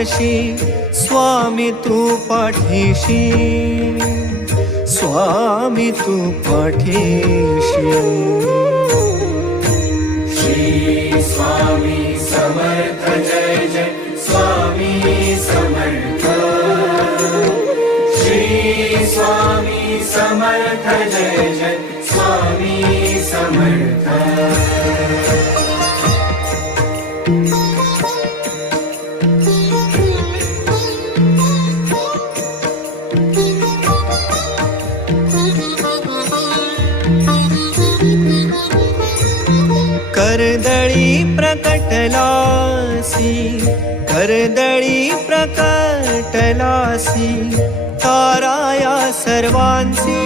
पाशी, स्वामी तू पाठीशी, स्वामी तू पाठीशी. श्री स्वामी समर्थ जय जय स्वामी समर्थ. श्री स्वामी समर्थ जय जय स्वामी समर्थ. कर्दळी प्रकटलासी, कर्दळी प्रकटलासी, ताराया सर्वांसी,